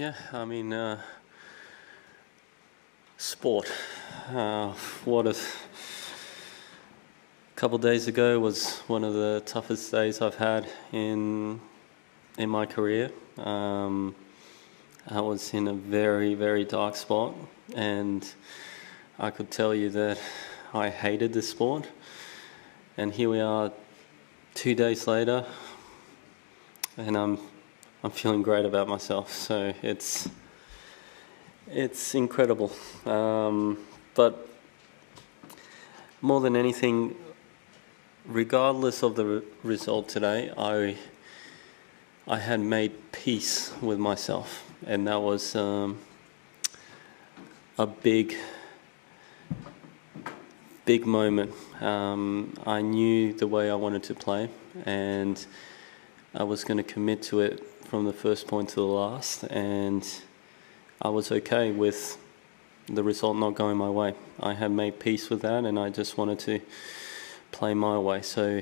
Yeah, I mean, sport. What a couple of days ago was one of the toughest days I've had in my career. I was in a very, very dark spot, and I could tell you that I hated this sport. And here we are, 2 days later, and I'm feeling great about myself. So it's incredible. But more than anything, regardless of the result today, I had made peace with myself, and that was a big moment. I knew the way I wanted to play, and I was going to commit to it from the first point to the last, and I was okay with the result not going my way. I had made peace with that, and I just wanted to play my way. So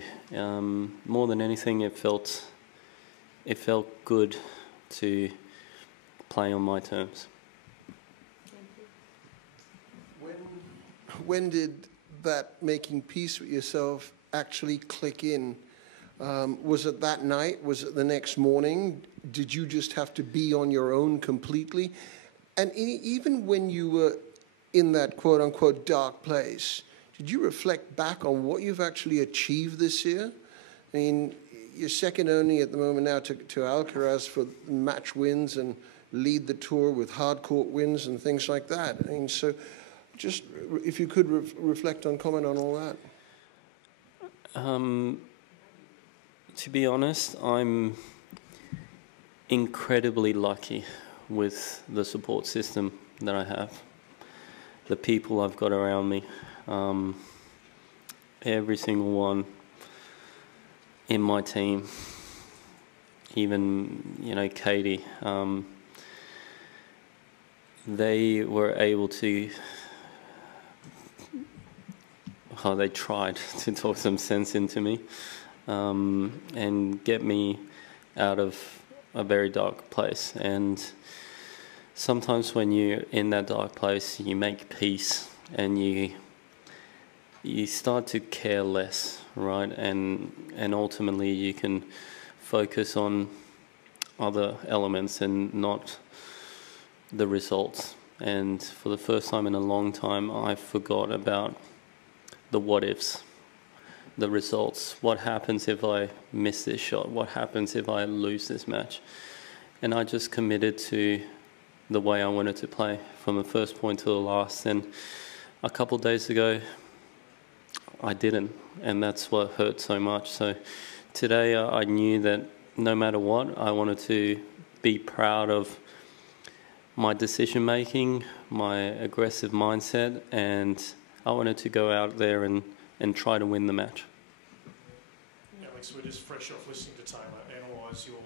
more than anything, it felt good to play on my terms. When did that making peace with yourself actually click in? Was it that night? Was it the next morning? Did you just have to be on your own completely? And even when you were in that quote-unquote dark place, did you reflect back on what you've actually achieved this year? I mean, you're second only at the moment now to Alcaraz for match wins and lead the tour with hard court wins and things like that. I mean, so just if you could reflect on, comment on all that. To be honest, I'm incredibly lucky with the support system that I have, the people I've got around me, every single one in my team, even, Katie, they were able to, they tried to talk some sense into me, and get me out of a very dark place. And sometimes when you're in that dark place, you make peace and you start to care less, right? And ultimately you can focus on other elements and not the results. And for the first time in a long time, I forgot about the what ifs, the results. What happens if I miss this shot? What happens if I lose this match? And I just committed to the way I wanted to play from the first point to the last. And a couple of days ago, I didn't, and that's what hurt so much. So today I knew that no matter what, I wanted to be proud of my decision making, my aggressive mindset, and I wanted to go out there and try to win the match. Alex, we're just fresh off listening to Taylor analyse your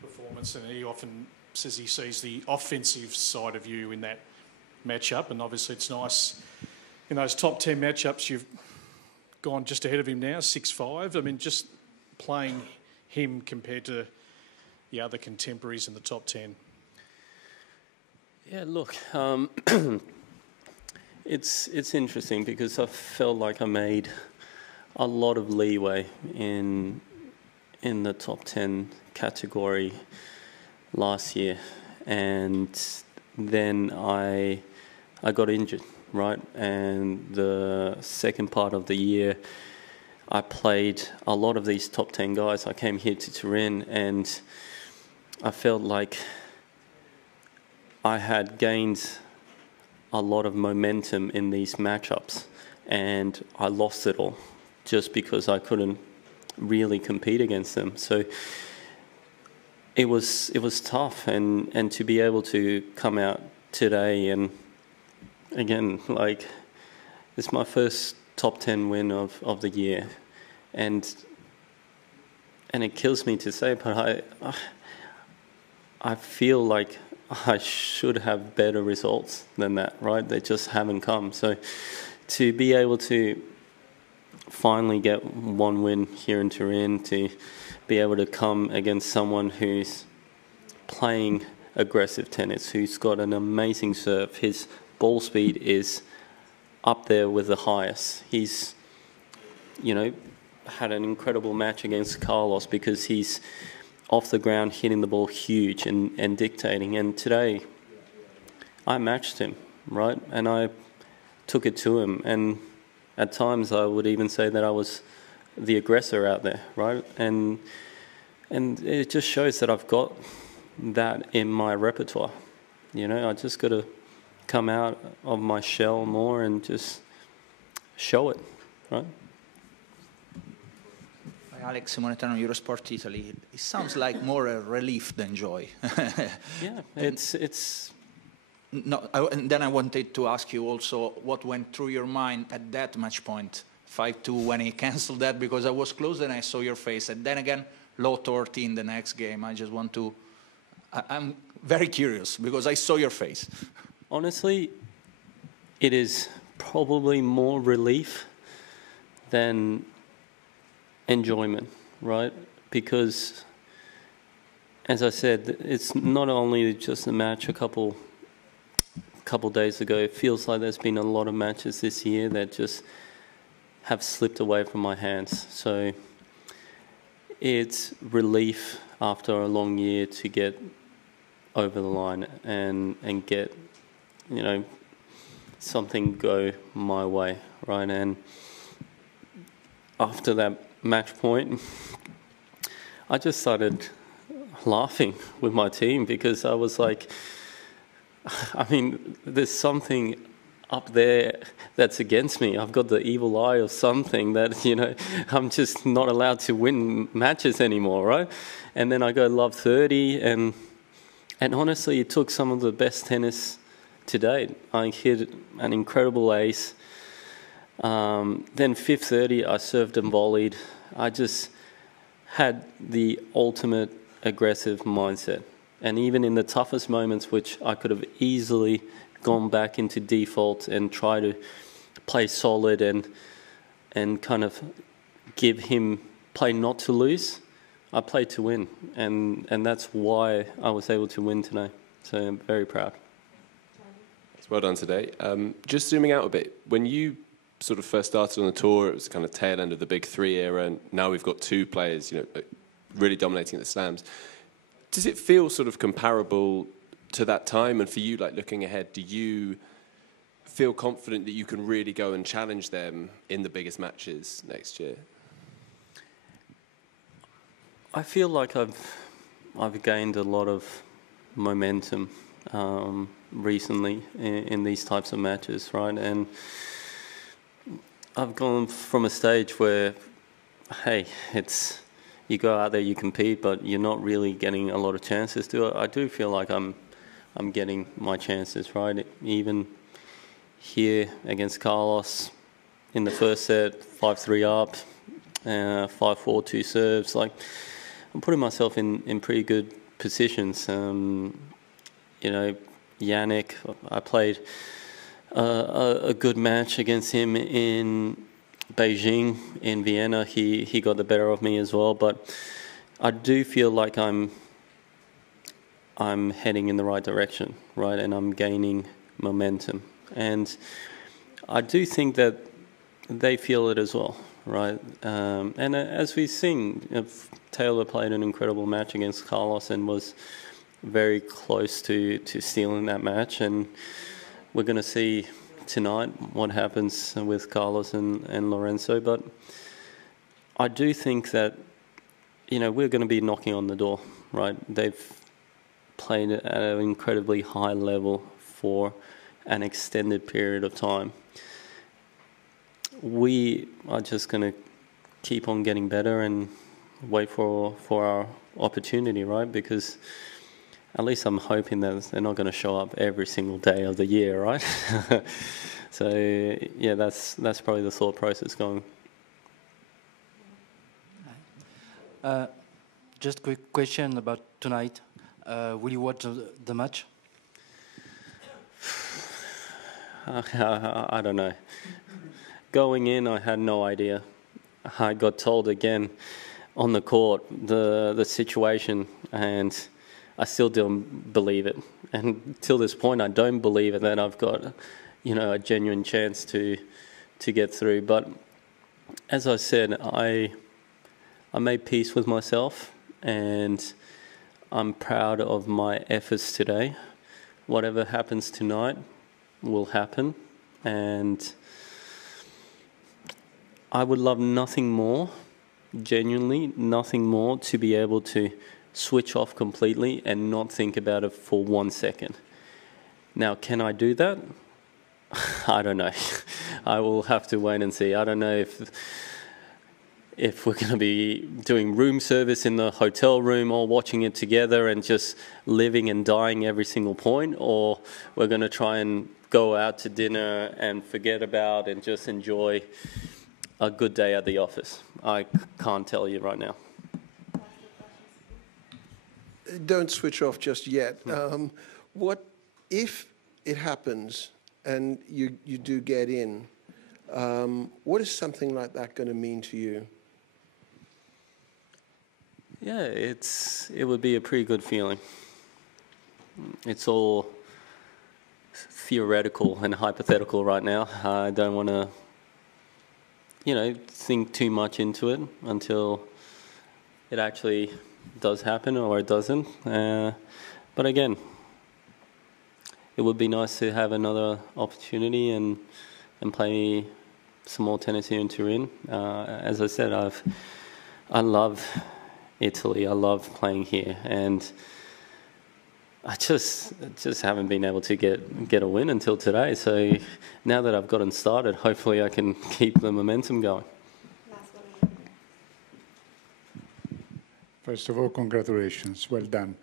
performance, and he often says he sees the offensive side of you in that matchup, and obviously it's nice in those top 10 matchups you've gone just ahead of him now, 6-5. I mean, just playing him compared to the other contemporaries in the top 10. Yeah, look, it's interesting because I felt like I made a lot of leeway in the top 10 category last year, and then I got injured, right? And the second part of the year, I played a lot of these top 10 guys. I came here to Turin, and I felt like I had gained a lot of momentum in these matchups, and I lost it all just because I couldn't really compete against them. So it was tough, and to be able to come out today, and again, like, it's my first top 10 win of the year, and it kills me to say, but I feel like I should have better results than that, right? They just haven't come. So to be able to finally get one win here in Turin, to be able to come against someone who's playing aggressive tennis, who's got an amazing serve. His ball speed is up there with the highest. He's, you know, had an incredible match against Carlos because he's off the ground hitting the ball huge and dictating. And today, I matched him, right? And I took it to him. And at times, I would even say that I was the aggressor out there, right? And it just shows that I've got that in my repertoire. You know, I just got to come out of my shell more and just show it, right? Hi, Alex Simonetano, Eurosport Italy. It sounds like more a relief than joy. Yeah, it's. No, and then I wanted to ask you also what went through your mind at that match point, 5-2, when he cancelled that, because I was close and I saw your face. And then again, low 30 in the next game. I just want to... I'm very curious because I saw your face. Honestly, it is probably more relief than enjoyment, right? Because, as I said, it's not only just a match a couple days ago. It feels like there's been a lot of matches this year that just have slipped away from my hands. So it's relief after a long year to get over the line and get, you know, something go my way, right? And after that match point, I just started laughing with my team because I was like, I mean, there's something up there that's against me. I've got the evil eye of something that, you know, I'm just not allowed to win matches anymore, right? And then I go love 30, and honestly, it took some of the best tennis to date. I hit an incredible ace. Then fifth 30, I served and volleyed. I just had the ultimate aggressive mindset. And even in the toughest moments, which I could have easily gone back into default and try to play solid and kind of give him play not to lose, I played to win. And that's why I was able to win tonight. So I'm very proud. Well done today. Just zooming out a bit, when you sort of first started on the tour, it was kind of tail end of the Big Three era, and now we've got two players, you know, really dominating at the slams. Does it feel sort of comparable to that time? And for you, like looking ahead, do you feel confident that you can really go and challenge them in the biggest matches next year? I feel like I've gained a lot of momentum recently in these types of matches, right? And I've gone from a stage where, hey, it's you go out there, you compete, but you're not really getting a lot of chances to it. I do feel like I'm getting my chances, right? Even here against Carlos in the first set, 5-3 up, 5-4, 2 serves. Like, I'm putting myself in pretty good positions. You know, Yannick, I played a good match against him in Beijing. In Vienna, he got the better of me as well. But I do feel like I'm heading in the right direction, right? And I'm gaining momentum. And I do think that they feel it as well, right? And as we've seen, Taylor played an incredible match against Carlos and was very close to stealing that match. And we're going to see tonight what happens with Carlos and Lorenzo. But I do think that, you know, we're going to be knocking on the door, right? They've played at an incredibly high level for an extended period of time. We are just going to keep on getting better and wait for our opportunity, right? Because at least I'm hoping that they're not going to show up every single day of the year, right? So yeah, that's probably the thought process going. Just a quick question about tonight. Will you watch the match? I don't know. Going in, I had no idea. I got told again on the court the situation, and I still don't believe it. And till this point, I don't believe it that I've got, a genuine chance to get through. But as I said, I made peace with myself, and I'm proud of my efforts today. Whatever happens tonight will happen, and I would love nothing more, genuinely nothing more, to be able to switch off completely and not think about it for 1 second. Now, can I do that? I don't know. I will have to wait and see. I don't know if we're going to be doing room service in the hotel room or watching it together and just living and dying every single point, or we're going to try and go out to dinner and forget about and just enjoy a good day at the office. I can't tell you right now. Don't switch off just yet. What if it happens and you do get in? What is something like that going to mean to you? Yeah, it would be a pretty good feeling. It's all theoretical and hypothetical right now. I don't want to, think too much into it until it actually does happen or it doesn't. But again, it would be nice to have another opportunity and play some more tennis here in Turin. As I said, I love Italy. I love playing here, and I just haven't been able to get a win until today. So now that I've gotten started, hopefully I can keep the momentum going. First of all, congratulations. Well done.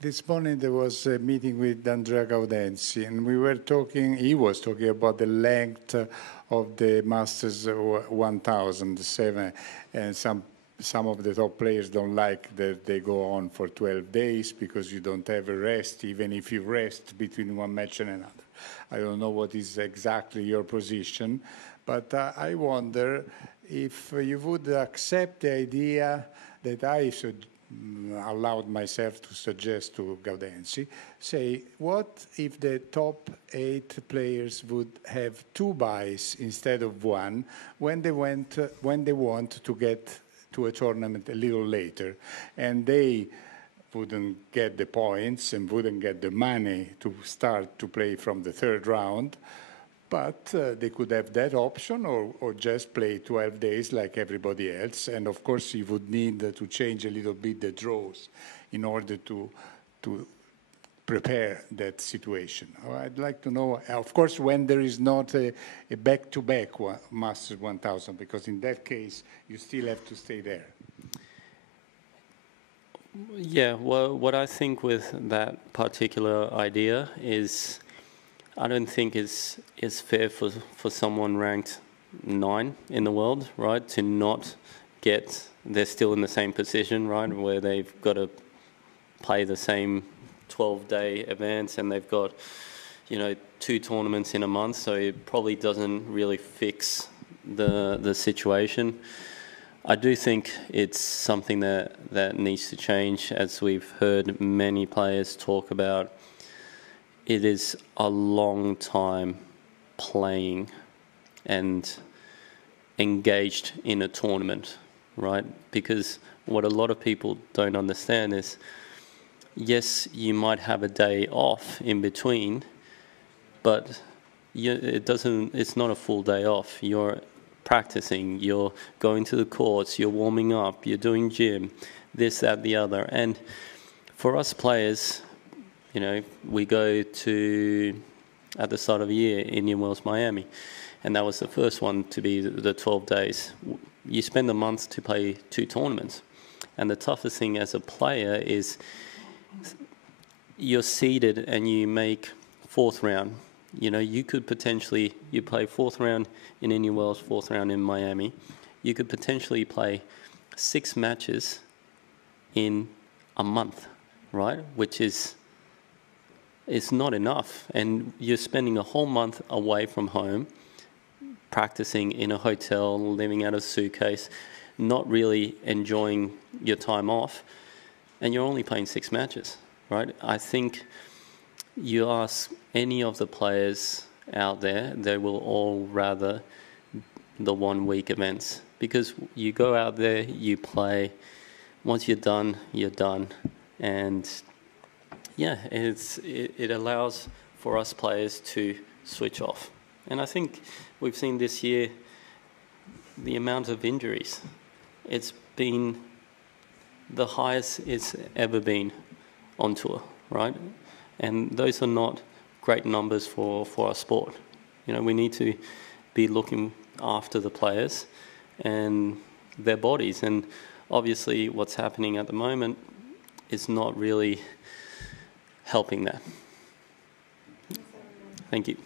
This morning there was a meeting with Andrea Gaudenzi, and he was talking about the length of the Masters 1007, and some of the top players don't like that they go on for 12 days because you don't have a rest, even if you rest between one match and another. I don't know what is exactly your position, but I wonder if you would accept the idea that I allowed myself to suggest to Gaudenzi, say, what if the top 8 players would have 2 buys instead of 1 when they want to get to a tournament a little later, and they wouldn't get the points and wouldn't get the money to start to play from the 3rd round, but they could have that option or just play 12 days like everybody else. And of course, you would need to change a little bit the draws in order to prepare that situation. I'd like to know, of course, when there is not a back-to-back Masters 1000, because in that case, you still have to stay there. Yeah, well, what I think with that particular idea is I don't think it's fair for someone ranked 9 in the world, right, to not get, they're still in the same position, right, where they've got to play the same 12-day events and they've got, 2 tournaments in a month, so it probably doesn't really fix the situation. I do think it's something that needs to change, as we've heard many players talk about. It is a long time playing and engaged in a tournament, right? Because what a lot of people don't understand is, yes, you might have a day off in between, but it's not a full day off. You're practicing, you're going to the courts, you're warming up, you're doing gym, this, that, the other. And for us players, we go to, at the start of the year, Indian Wells, Miami, and that was the first one to be the 12 days. You spend a month to play 2 tournaments. And the toughest thing as a player is you're seeded and you make 4th round. You could potentially, you play 4th round in Indian Wells, 4th round in Miami. You could potentially play 6 matches in a month, right? Which is, it's not enough. And you're spending a whole month away from home, practicing in a hotel, living out of a suitcase, not really enjoying your time off. and you're only playing 6 matches, right? I think you ask any of the players out there, they will all rather the 1 week events, because you go out there, you play, once you're done, and yeah, it allows for us players to switch off. And I think we've seen this year the amount of injuries. It's been the highest it's ever been on tour, right? And those are not great numbers for our sport. You know, we need to be looking after the players and their bodies. And obviously what's happening at the moment is not really helping that. Thank you.